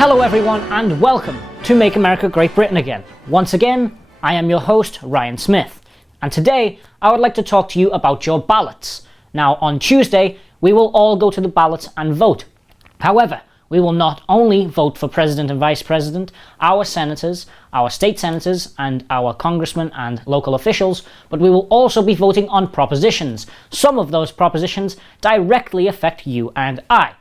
Hello everyone and welcome to Make America Great Britain Again. Once again, I am your host, Ryan Smith, and today I would like to talk to you about your ballots. Now, on Tuesday, we will all go to the ballots and vote. However, we will not only vote for President and Vice President, our senators, our state senators, and our congressmen and local officials, but we will also be voting on propositions. Some of those propositions directly affect you and I.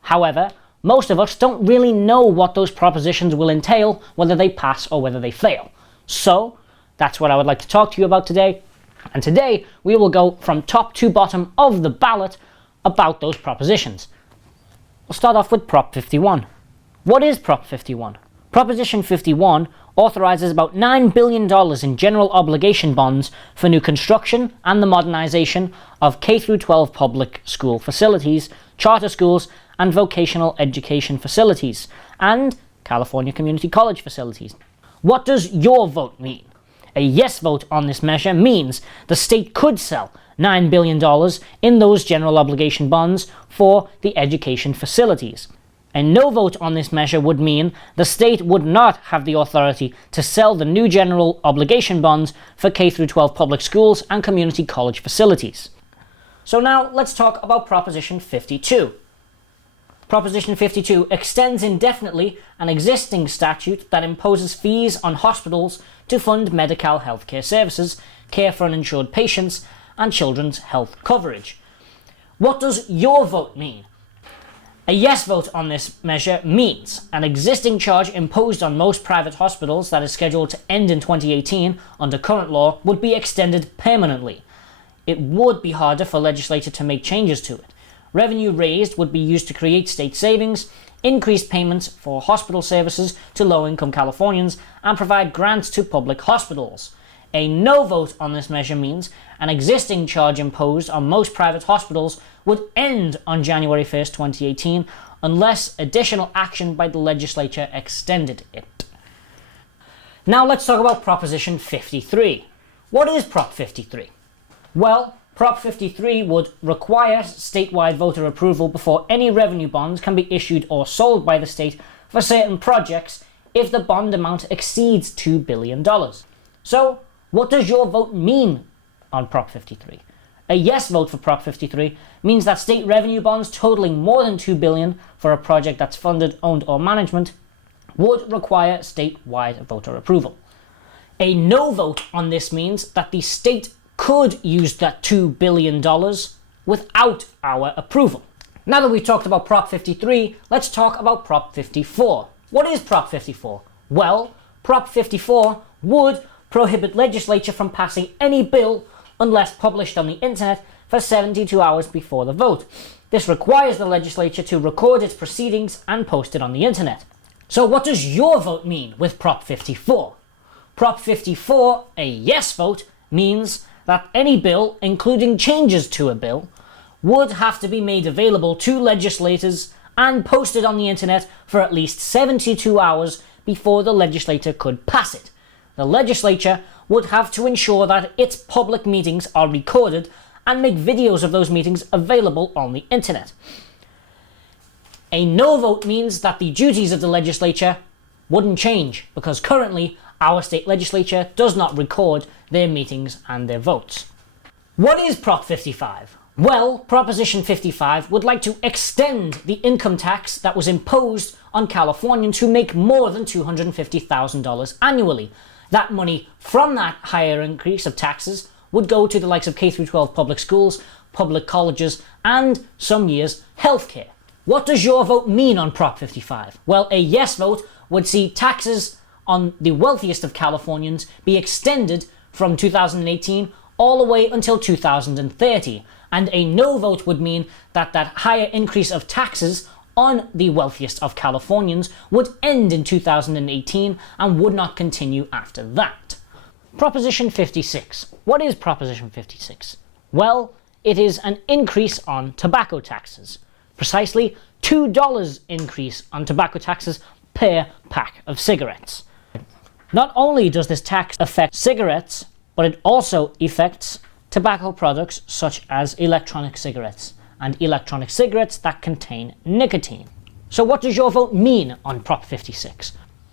However, most of us don't really know what those propositions will entail, whether they pass or whether they fail. So, that's what I would like to talk to you about today. And today, we will go from top to bottom of the ballot about those propositions. We'll start off with Prop 51. What is Prop 51? Proposition 51 authorizes about $9 billion in general obligation bonds for new construction and the modernization of K-12 public school facilities, charter schools, and vocational education facilities, and California community college facilities. What does your vote mean? A yes vote on this measure means the state could sell $9 billion in those general obligation bonds for the education facilities. A no vote on this measure would mean the state would not have the authority to sell the new general obligation bonds for K-12 public schools and community college facilities. So now let's talk about Proposition 52. Proposition 52 extends indefinitely an existing statute that imposes fees on hospitals to fund medical healthcare services, care for uninsured patients, and children's health coverage. What does your vote mean? A yes vote on this measure means an existing charge imposed on most private hospitals that is scheduled to end in 2018 under current law would be extended permanently. It would be harder for legislature to make changes to it. Revenue raised would be used to create state savings, increase payments for hospital services to low-income Californians, and provide grants to public hospitals. A no vote on this measure means an existing charge imposed on most private hospitals would end on January 1st, 2018, unless additional action by the legislature extended it. Now let's talk about Proposition 53. What is Prop 53? Well, Prop 53 would require statewide voter approval before any revenue bonds can be issued or sold by the state for certain projects if the bond amount exceeds $2 billion. So, what does your vote mean on Prop 53? A yes vote for Prop 53 means that state revenue bonds totaling more than $2 billion for a project that's funded, owned, or management would require statewide voter approval. A no vote on this means that the state could use that $2 billion without our approval. Now that we've talked about Prop 53, let's talk about Prop 54. What is Prop 54? Well, Prop 54 would prohibit legislature from passing any bill unless published on the internet for 72 hours before the vote. This requires the legislature to record its proceedings and post it on the internet. So what does your vote mean with Prop 54? Prop 54, a yes vote, means that any bill, including changes to a bill, would have to be made available to legislators and posted on the internet for at least 72 hours before the legislature could pass it. The legislature would have to ensure that its public meetings are recorded and make videos of those meetings available on the internet. A no vote means that the duties of the legislature wouldn't change, because currently our state legislature does not record their meetings and their votes. What is Prop 55? Well, Proposition 55 would like to extend the income tax that was imposed on Californians who make more than $250,000 annually. That money from that higher increase of taxes would go to the likes of K-12 public schools, public colleges, and some years healthcare. What does your vote mean on Prop 55? Well, a yes vote would see taxes on the wealthiest of Californians be extended from 2018 all the way until 2030. And a no vote would mean that that higher increase of taxes on the wealthiest of Californians would end in 2018 and would not continue after that. Proposition 56. What is Proposition 56? Well, it is an increase on tobacco taxes. Precisely $2 increase on tobacco taxes per pack of cigarettes. Not only does this tax affect cigarettes, but it also affects tobacco products such as electronic cigarettes and electronic cigarettes that contain nicotine. So what does your vote mean on Prop 56?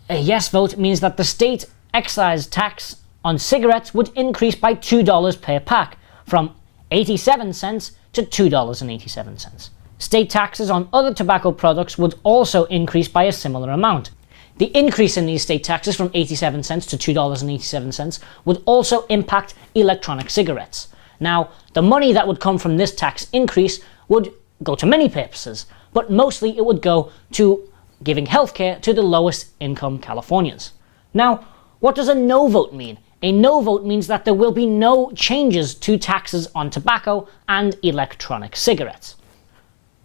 A yes vote means that the state excise tax on cigarettes would increase by $2 per pack, from 87 cents to $2.87. State taxes on other tobacco products would also increase by a similar amount. The increase in these state taxes from 87 cents to $2.87 would also impact electronic cigarettes. Now, the money that would come from this tax increase would go to many purposes, but mostly it would go to giving healthcare to the lowest income Californians. Now, what does a no vote mean? A no vote means that there will be no changes to taxes on tobacco and electronic cigarettes.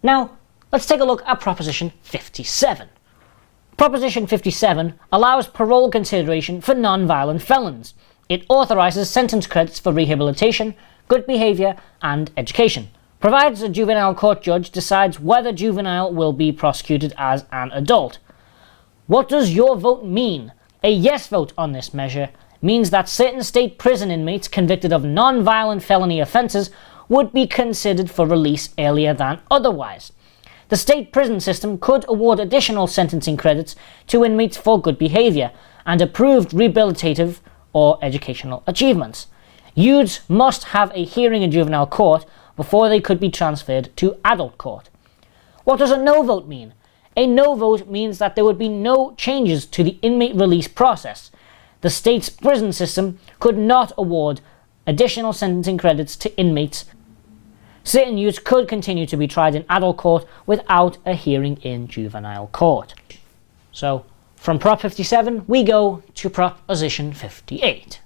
Now, let's take a look at Proposition 57. Proposition 57 allows parole consideration for non-violent felons. It authorizes sentence credits for rehabilitation, good behavior, and education. Provides a juvenile court judge decides whether juvenile will be prosecuted as an adult. What does your vote mean? A yes vote on this measure means that certain state prison inmates convicted of non-violent felony offences would be considered for release earlier than otherwise. The state prison system could award additional sentencing credits to inmates for good behaviour and approved rehabilitative or educational achievements. Youths must have a hearing in juvenile court before they could be transferred to adult court. What does a no vote mean? A no vote means that there would be no changes to the inmate release process. The state's prison system could not award additional sentencing credits to inmates. Certain youths could continue to be tried in adult court without a hearing in juvenile court. So, from Prop 57, we go to Proposition 58.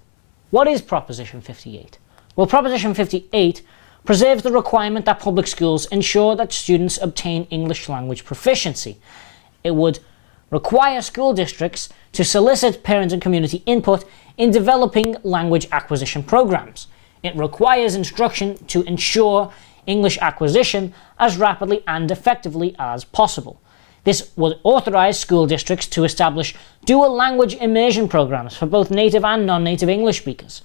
What is Proposition 58? Well, Proposition 58 preserves the requirement that public schools ensure that students obtain English language proficiency. It would require school districts to solicit parent and community input in developing language acquisition programs. It requires instruction to ensure English acquisition as rapidly and effectively as possible. This would authorize school districts to establish dual language immersion programs for both native and non-native English speakers.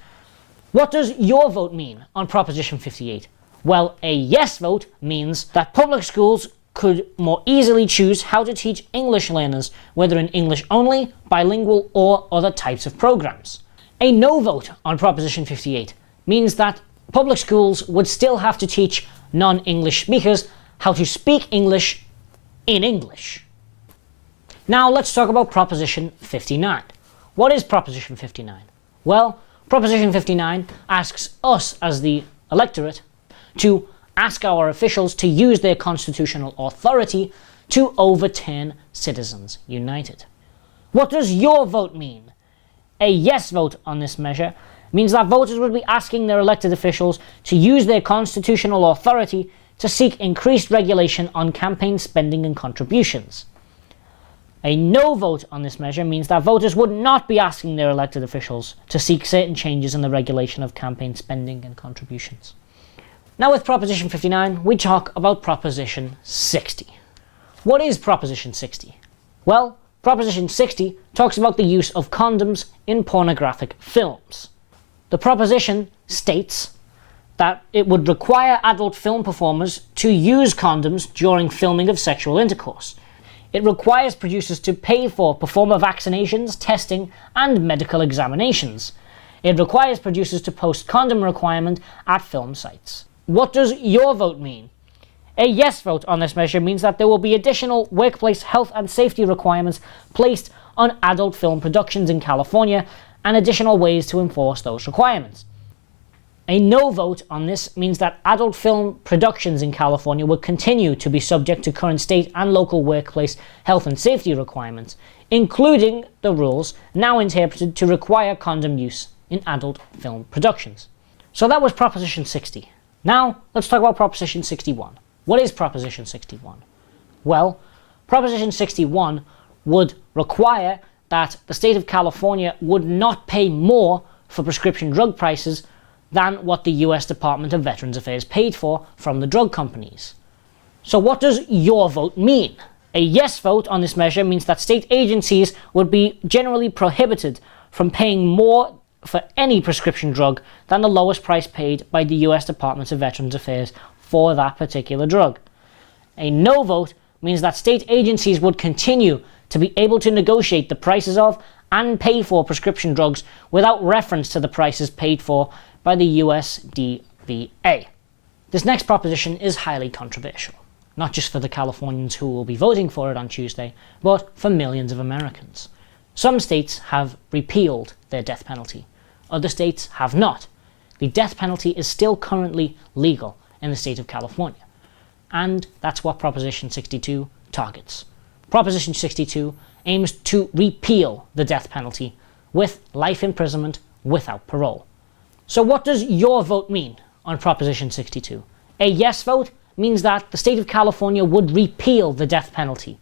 What does your vote mean on Proposition 58? Well, a yes vote means that public schools could more easily choose how to teach English learners, whether in English only, bilingual, or other types of programs. A no vote on Proposition 58 means that public schools would still have to teach non-English speakers how to speak English in English. Now let's talk about Proposition 59. What is Proposition 59? Well, Proposition 59 asks us as the electorate to ask our officials to use their constitutional authority to overturn Citizens United. What does your vote mean? A yes vote on this measure means that voters would be asking their elected officials to use their constitutional authority to seek increased regulation on campaign spending and contributions. A no vote on this measure means that voters would not be asking their elected officials to seek certain changes in the regulation of campaign spending and contributions. Now with Proposition 59, we talk about Proposition 60. What is Proposition 60? Well, Proposition 60 talks about the use of condoms in pornographic films. The proposition states that it would require adult film performers to use condoms during filming of sexual intercourse. It requires producers to pay for performer vaccinations, testing, and medical examinations. It requires producers to post condom requirement at film sites. What does your vote mean? A yes vote on this measure means that there will be additional workplace health and safety requirements placed on adult film productions in California and additional ways to enforce those requirements. A no vote on this means that adult film productions in California will continue to be subject to current state and local workplace health and safety requirements, including the rules now interpreted to require condom use in adult film productions. So that was Proposition 60. Now, let's talk about Proposition 61. What is Proposition 61? Well, Proposition 61 would require that the state of California would not pay more for prescription drug prices than what the US Department of Veterans Affairs paid for from the drug companies. So what does your vote mean? A yes vote on this measure means that state agencies would be generally prohibited from paying more for any prescription drug than the lowest price paid by the US Department of Veterans Affairs for that particular drug. A no vote means that state agencies would continue to be able to negotiate the prices of and pay for prescription drugs without reference to the prices paid for by the USDVA. This next proposition is highly controversial, not just for the Californians who will be voting for it on Tuesday, but for millions of Americans. Some states have repealed their death penalty. Other states have not. The death penalty is still currently legal in the state of California. And that's what Proposition 62 targets. Proposition 62 aims to repeal the death penalty with life imprisonment without parole. So what does your vote mean on Proposition 62? A yes vote means that the state of California would repeal the death penalty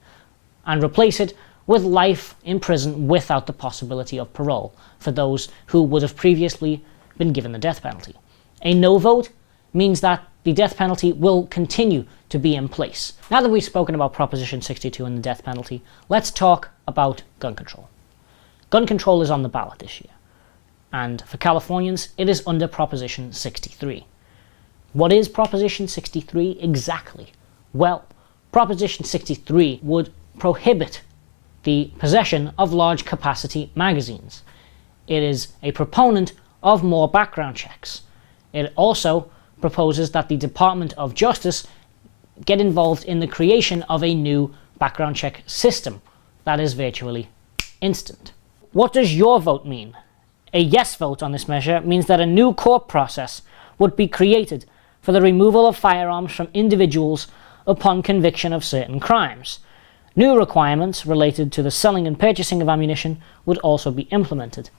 and replace it with life in prison without the possibility of parole for those who would have previously been given the death penalty. A no vote means that the death penalty will continue to be in place. Now that we've spoken about Proposition 62 and the death penalty, let's talk about gun control. Gun control is on the ballot this year, and for Californians, it is under Proposition 63. What is Proposition 63 exactly? Well, Proposition 63 would prohibit the possession of large capacity magazines. It is a proponent of more background checks. It also proposes that the Department of Justice get involved in the creation of a new background check system that is virtually instant. What does your vote mean? A yes vote on this measure means that a new court process would be created for the removal of firearms from individuals upon conviction of certain crimes. New requirements related to the selling and purchasing of ammunition would also be implemented.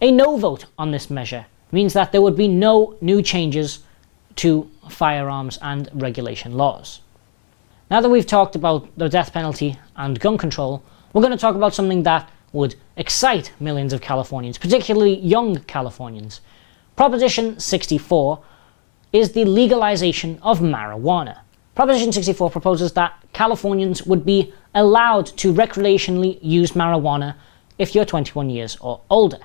A no vote on this measure means that there would be no new changes to firearms and regulation laws. Now that we've talked about the death penalty and gun control, we're going to talk about something that would excite millions of Californians, particularly young Californians. Proposition 64 is the legalization of marijuana. Proposition 64 proposes that Californians would be allowed to recreationally use marijuana if you're 21 years or older.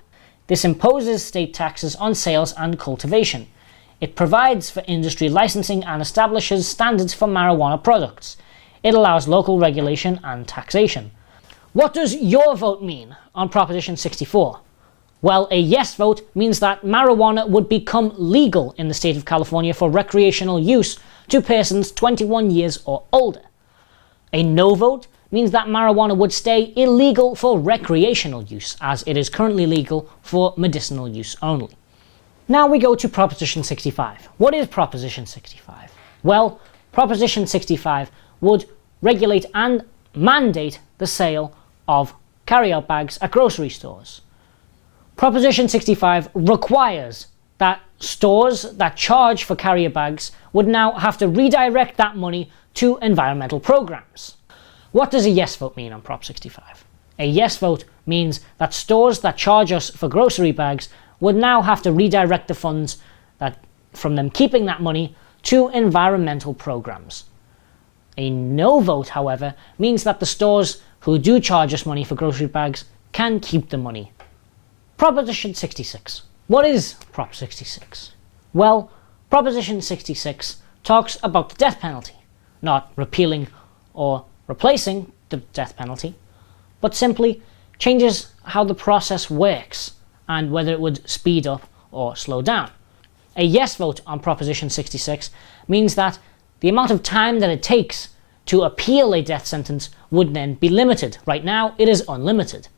This imposes state taxes on sales and cultivation. It provides for industry licensing and establishes standards for marijuana products. It allows local regulation and taxation. What does your vote mean on Proposition 64? Well, a yes vote means that marijuana would become legal in the state of California for recreational use to persons 21 years or older. A no vote means that marijuana would stay illegal for recreational use, as it is currently legal for medicinal use only. Now we go to Proposition 65. What is Proposition 65? Well, Proposition 65 would regulate and mandate the sale of carry-out bags at grocery stores. Proposition 65 requires that stores that charge for carrier bags would now have to redirect that money to environmental programs. What does a yes vote mean on Prop 65? A yes vote means that stores that charge us for grocery bags would now have to redirect the funds from them keeping that money to environmental programs. A no vote, however, means that the stores who do charge us money for grocery bags can keep the money. Proposition 66. What is Prop 66? Well, Proposition 66 talks about the death penalty, not repealing or replacing the death penalty, but simply changes how the process works and whether it would speed up or slow down. A yes vote on Proposition 66 means that the amount of time that it takes to appeal a death sentence would then be limited. Right now, it is unlimited.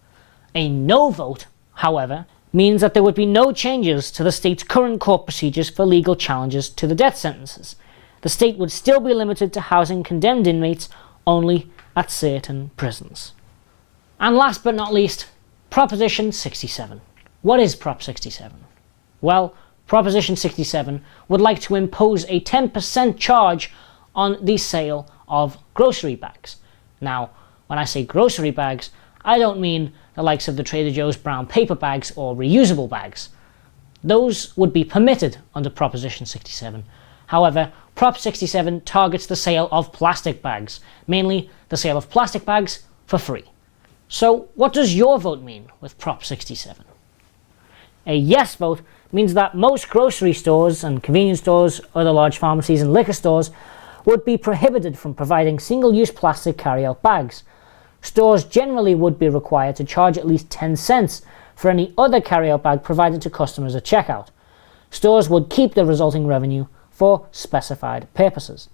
A no vote, however, means that there would be no changes to the state's current court procedures for legal challenges to the death sentences. The state would still be limited to housing condemned inmates only at certain prisons. And last but not least, Proposition 67. What is Prop 67? Well, Proposition 67 would like to impose a 10% charge on the sale of grocery bags. Now, when I say grocery bags, I don't mean the likes of the Trader Joe's brown paper bags or reusable bags. Those would be permitted under Proposition 67. However, Prop 67 targets the sale of plastic bags, mainly the sale of plastic bags for free. So what does your vote mean with Prop 67? A yes vote means that most grocery stores and convenience stores, other large pharmacies and liquor stores would be prohibited from providing single-use plastic carry-out bags. Stores generally would be required to charge at least 10 cents for any other carry-out bag provided to customers at checkout. Stores would keep the resulting revenue for specified purposes.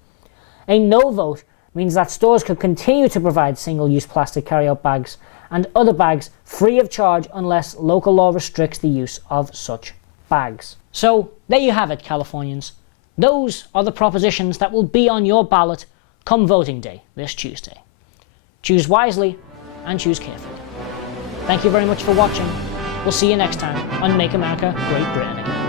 A no vote means that stores could continue to provide single-use plastic carry-out bags and other bags free of charge unless local law restricts the use of such bags. So there you have it, Californians. Those are the propositions that will be on your ballot come voting day this Tuesday. Choose wisely and choose carefully. Thank you very much for watching. We'll see you next time on Make America Great Britain Again.